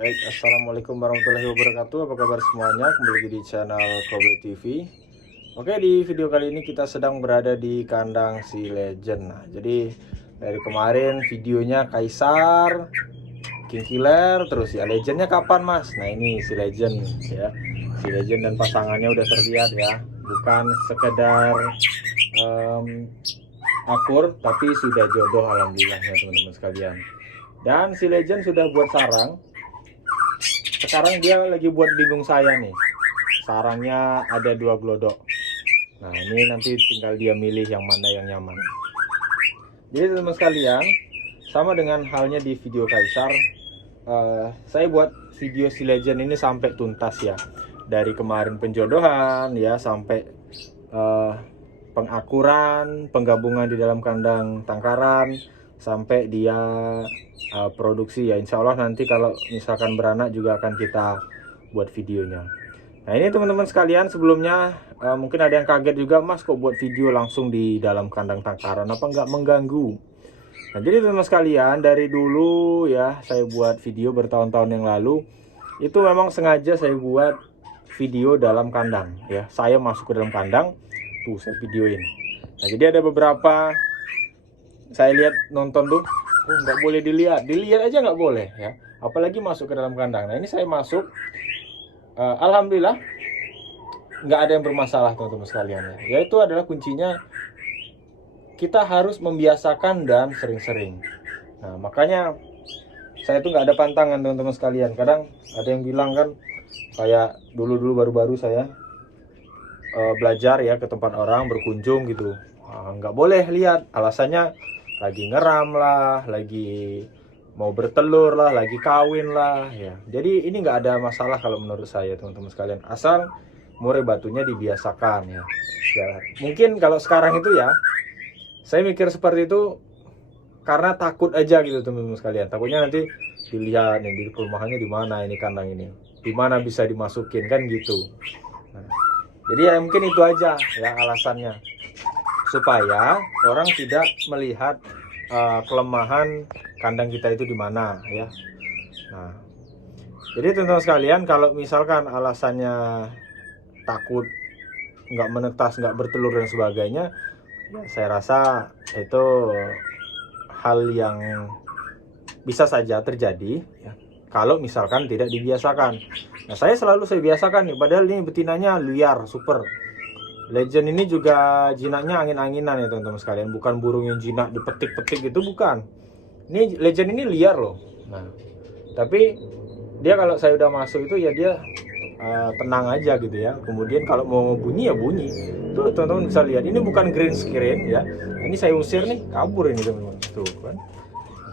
Baik, assalamualaikum warahmatullahi wabarakatuh. Apa kabar semuanya? Kembali lagi di channel Kobe TV. Oke, di video kali ini kita sedang berada di kandang si Legend. Nah, jadi dari kemarin videonya Kaisar, King Killer, terus ya Legendnya kapan Mas? Nah ini si Legend ya, si Legend dan pasangannya udah terlihat ya, bukan sekedar em, akur, tapi sudah jodoh alhamdulillah ya teman-teman sekalian. Dan si Legend sudah buat sarang. Sekarang dia lagi buat bingung saya nih. Sarangnya ada 2 glodok. Nah ini nanti tinggal dia milih yang mana yang nyaman. Jadi teman-teman sekalian, sama dengan halnya di video Kaisar, saya buat video si Legend ini sampai tuntas ya. Dari kemarin penjodohan ya sampai pengakuran, penggabungan di dalam kandang tangkaran, sampai dia produksi ya. Insya Allah nanti kalau misalkan beranak juga akan kita buat videonya. Nah ini teman-teman sekalian, sebelumnya mungkin ada yang kaget juga, Mas kok buat video langsung di dalam kandang tangkaran, apa nggak mengganggu? Nah jadi teman-teman sekalian, dari dulu ya saya buat video bertahun-tahun yang lalu, itu memang sengaja saya buat video dalam kandang ya. Saya masuk ke dalam kandang, tuh saya videoin. Nah jadi ada beberapa saya lihat nonton tuh, oh, nggak boleh dilihat aja nggak boleh ya, apalagi masuk ke dalam kandang. Nah ini saya masuk, alhamdulillah nggak ada yang bermasalah teman-teman sekalian ya. Yaitu adalah kuncinya kita harus membiasakan dan sering-sering. Nah makanya saya tuh nggak ada pantangan teman-teman sekalian. Kadang ada yang bilang kan, kayak dulu baru-baru saya belajar ya ke tempat orang, berkunjung gitu, nggak boleh lihat, alasannya lagi ngeram lah, lagi mau bertelur lah, lagi kawin lah ya. Jadi ini nggak ada masalah kalau menurut saya teman-teman sekalian, asal murai batunya dibiasakan ya. Ya mungkin kalau sekarang itu ya saya mikir seperti itu karena takut aja gitu teman-teman sekalian, takutnya nanti dilihat nih di perumahannya di mana ini kandang ini, di mana bisa dimasukin kan gitu. Nah, jadi ya mungkin itu aja ya alasannya, supaya orang tidak melihat kelemahan kandang kita itu di mana ya. Nah, jadi teman-teman sekalian, kalau misalkan alasannya takut nggak menetas, nggak bertelur dan sebagainya, ya saya rasa itu hal yang bisa saja terjadi ya, kalau misalkan tidak dibiasakan. Nah saya biasakan nih, padahal ini betinanya liar super. Legend ini juga jinaknya angin-anginan ya teman-teman sekalian, bukan burung yang jinak dipetik-petik gitu, bukan. Ini Legend ini liar loh. Nah, tapi dia kalau saya udah masuk itu ya dia tenang aja gitu ya. Kemudian kalau mau bunyi ya bunyi. Tuh teman-teman bisa lihat, ini bukan green screen ya. Ini saya usir nih, kabur ini teman-teman. Tuh kan.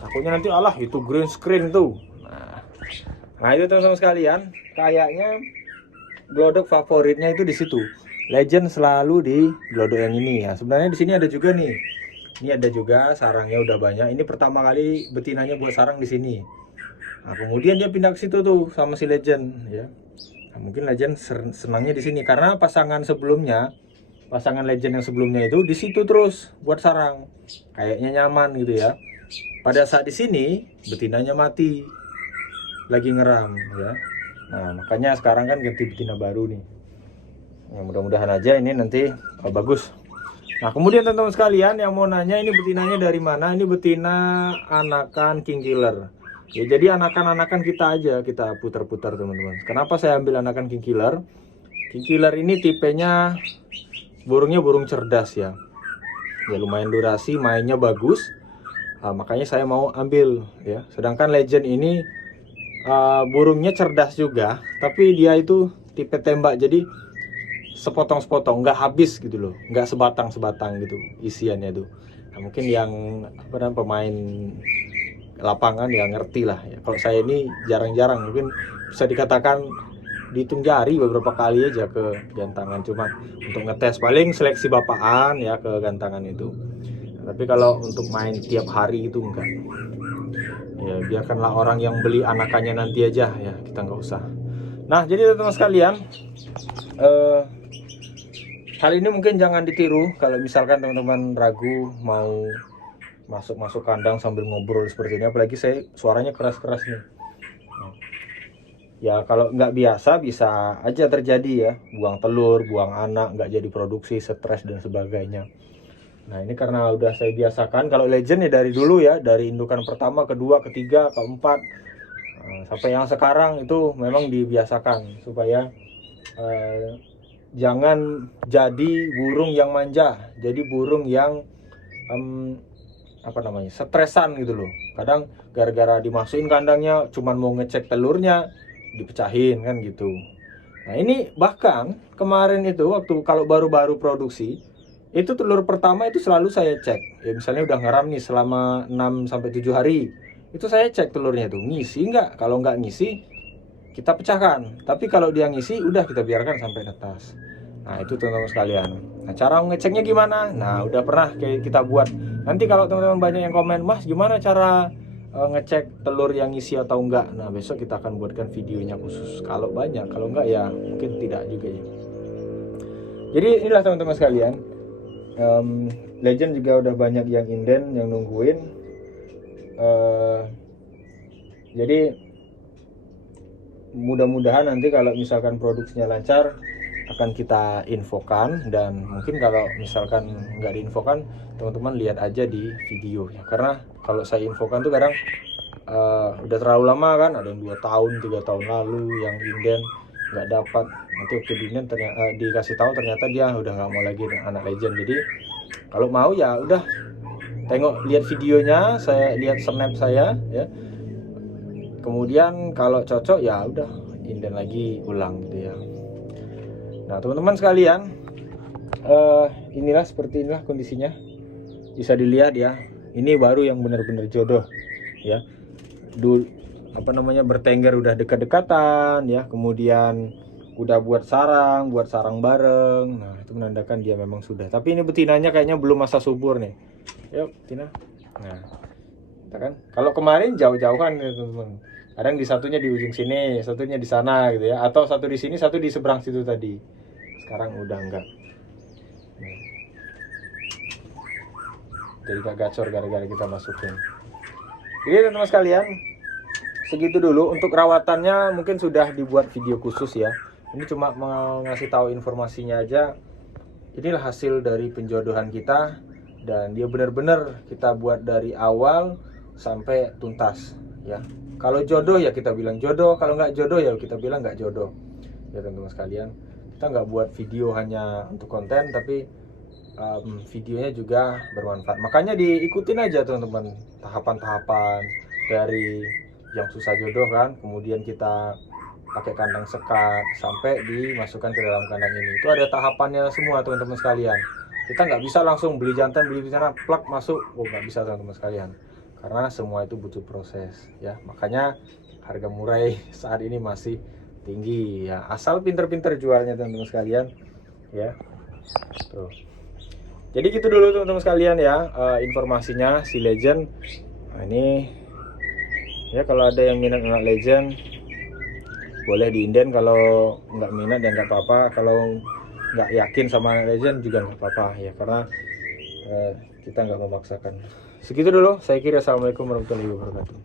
Takutnya nanti Allah itu green screen tuh. Nah itu teman-teman sekalian, kayaknya glodok favoritnya itu di situ. Legend selalu di glodok yang ini ya. Sebenarnya di sini ada juga nih. Ini ada juga sarangnya udah banyak. Ini pertama kali betinanya buat sarang di sini. Nah, kemudian dia pindah ke situ tuh sama si Legend ya. Nah, mungkin Legend senangnya di sini karena pasangan Legend yang sebelumnya itu di situ terus buat sarang. Kayaknya nyaman gitu ya. Pada saat di sini betinanya mati. Lagi ngeram ya. Nah, makanya sekarang kan ganti betina baru nih. Ya, mudah-mudahan aja ini nanti bagus. Nah kemudian teman-teman sekalian yang mau nanya, ini betinanya dari mana? Ini betina anakan King Killer ya. Jadi anakan-anakan kita aja kita putar-putar teman-teman. Kenapa saya ambil anakan King Killer? King Killer ini tipenya burungnya burung cerdas ya. Ya lumayan durasi, mainnya bagus. Makanya saya mau ambil ya. Sedangkan Legend ini burungnya cerdas juga, tapi dia itu tipe tembak, jadi sepotong-sepotong, nggak habis gitu loh, nggak sebatang-sebatang gitu isiannya tuh. Nah, mungkin yang pemain lapangan ya ngerti lah ya. Kalau saya ini jarang-jarang, mungkin bisa dikatakan dihitung jari beberapa kali aja ke gantangan, cuma untuk ngetes paling seleksi bapaan ya ke gantangan itu. Nah, tapi kalau untuk main tiap hari itu enggak. Ya biarkanlah orang yang beli anakannya nanti aja ya, kita nggak usah. Nah jadi teman-teman sekalian, hal ini mungkin jangan ditiru kalau misalkan teman-teman ragu mau masuk kandang sambil ngobrol seperti ini, apalagi saya suaranya keras-keras nih. Ya kalau nggak biasa bisa aja terjadi ya, buang telur, buang anak, nggak jadi produksi, stres dan sebagainya. Nah ini karena udah saya biasakan. Kalau legend ya dari dulu ya, dari indukan pertama, kedua, ketiga, keempat, sampai yang sekarang itu memang dibiasakan supaya jangan jadi burung yang manja, jadi burung yang stresan gitu loh. Kadang gara-gara dimasukin kandangnya cuman mau ngecek telurnya dipecahin kan gitu. Nah ini bahkan kemarin itu waktu kalau baru-baru produksi itu telur pertama itu selalu saya cek ya, misalnya udah ngeram nih selama 6-7 hari, itu saya cek telurnya itu ngisi nggak. Kalau nggak ngisi kita pecahkan, tapi kalau dia ngisi udah kita biarkan sampai netas. Nah itu teman-teman sekalian. Nah cara ngeceknya gimana? Nah udah pernah kayak kita buat. Nanti kalau teman-teman banyak yang komen, Mas gimana cara ngecek telur yang ngisi atau enggak? Nah besok kita akan buatkan videonya khusus. Kalau banyak, kalau enggak ya mungkin tidak juga ya. Jadi inilah teman-teman sekalian, Legend juga udah banyak yang inden, yang nungguin. Jadi mudah-mudahan nanti kalau misalkan produksinya lancar akan kita infokan, dan mungkin kalau misalkan nggak diinfokan teman-teman lihat aja di video ya, karena kalau saya infokan tuh kadang udah terlalu lama kan, ada yang 2 tahun 3 tahun lalu yang inden nggak dapat, nanti waktu diinden ternyata dikasih tahu ternyata dia udah nggak mau lagi anak legend. Jadi kalau mau ya udah tengok, lihat videonya, saya lihat snap saya ya, kemudian kalau cocok ya udah inden lagi ulang gitu ya. Nah teman-teman sekalian, seperti inilah kondisinya, bisa dilihat ya, ini baru yang benar-benar jodoh ya. Bertengger udah dekat-dekatan ya, kemudian udah buat sarang bareng. Nah itu menandakan dia memang sudah, tapi ini betinanya kayaknya belum masa subur nih. Yuk Tina. Nah kita kan kalau kemarin jauh-jauhan ya teman-teman, kadang di satunya di ujung sini, satunya di sana gitu ya, atau satu di sini, satu di seberang situ tadi. Sekarang udah enggak. Jadi gak gacor gara-gara kita masukin. Jadi teman-teman sekalian, segitu dulu untuk rawatannya. Mungkin sudah dibuat video khusus ya. Ini cuma mau ngasih tahu informasinya aja. Inilah hasil dari penjodohan kita, dan dia benar-benar kita buat dari awal sampai tuntas ya. Kalau jodoh ya kita bilang jodoh, kalau nggak jodoh ya kita bilang nggak jodoh ya teman-teman sekalian. Kita nggak buat video hanya untuk konten, tapi videonya juga bermanfaat. Makanya diikutin aja teman-teman tahapan-tahapan dari yang susah jodoh kan, kemudian kita pakai kandang sekat sampai dimasukkan ke dalam kandang ini. Itu ada tahapannya semua teman-teman sekalian. Kita nggak bisa langsung beli jantan, beli sana, plak masuk. Nggak bisa teman-teman sekalian, karena semua itu butuh proses ya. Makanya harga murai saat ini masih tinggi ya, asal pinter-pinter jualnya teman-teman sekalian ya. Tuh. Jadi gitu dulu teman-teman sekalian ya, informasinya si Legend. Nah ini ya, kalau ada yang minat anak Legend boleh diinden, kalau nggak minat ya nggak apa-apa, kalau nggak yakin sama anak Legend juga nggak apa-apa ya, karena kita nggak memaksakan. Segitu dulu, saya kira. Assalamualaikum warahmatullahi wabarakatuh.